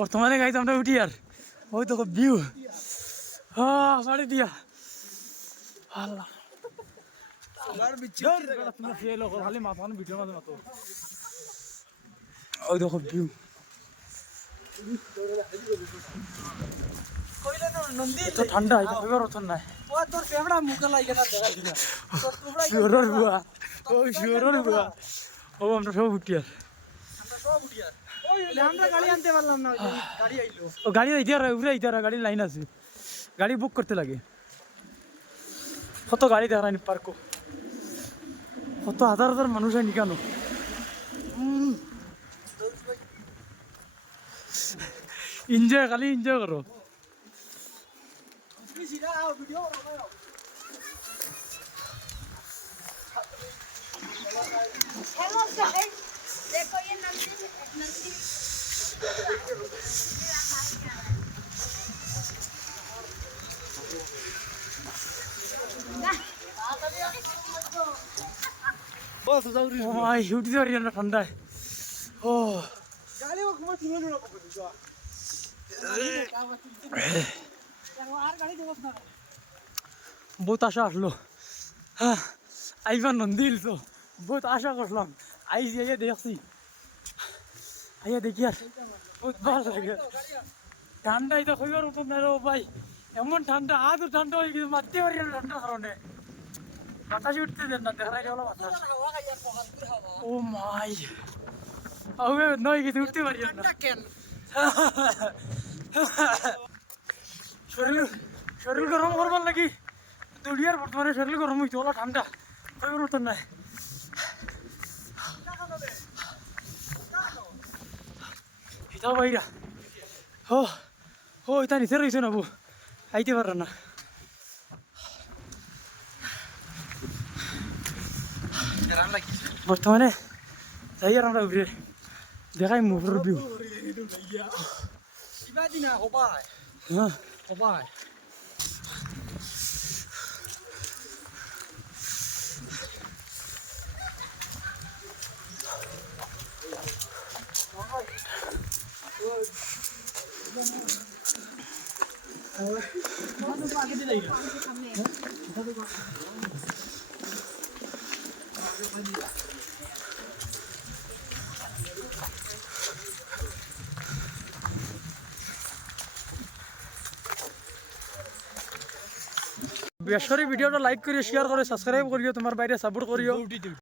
বর্তমানে গাইতে আমরা উঠি আর ওই তো ভিউ বাড়ি দিয়া ওই দেখো ভিউ ঠান্ডা এবার অত নাই শিওরের বুয়া ওই শিওরের বুয়া ও আমরা সব উঠি আর গাড়ি গাড়ি লাইন আছে গাড়ি বুক করতে লাগে কত গাড়ি দেখায়নি পার্ক কত হাজার হাজার মানুষ হয় নিকানো এনজয় খালি এনজয় করো Hello guys, देखो ये नंदी ঠান্ডায় ও বহুত আশা আসলো আইবার নন্দী তো বহুত আশা করলাম আইসি আইয়া দেখছি আইয়া দেখি আর বহুত ভালো লাগে ঠান্ডাই তো কইবার মতন না রে ভাই এমন ঠান্ডা আদৌ ঠান্ডা হয়ে গেছে মারতে পারি না ঠান্ডার কারণে বাতাস উঠতে দেন না দেখা গেল বাতাস ও মাই আবে নয় গেছে উঠতে পারি না শরীর শরীর গরম করবার লাগি দুনিয়ার বর্তমানে শরীর গরম হইতে ওলা ঠান্ডা কইবার মতন নাই এটা বাইরা ও এটা নিচে রয়েছে না বউ আইতে পারে না বর্তমানে যাই আর আমরা উঠে দেখাই মুভের ভিউ হ্যাঁ বেসরি ভিডিওটা লাইক করিও শেয়ার করে সাবস্ক্রাইব করিও তোমার বাইরে সাপোর্ট করিও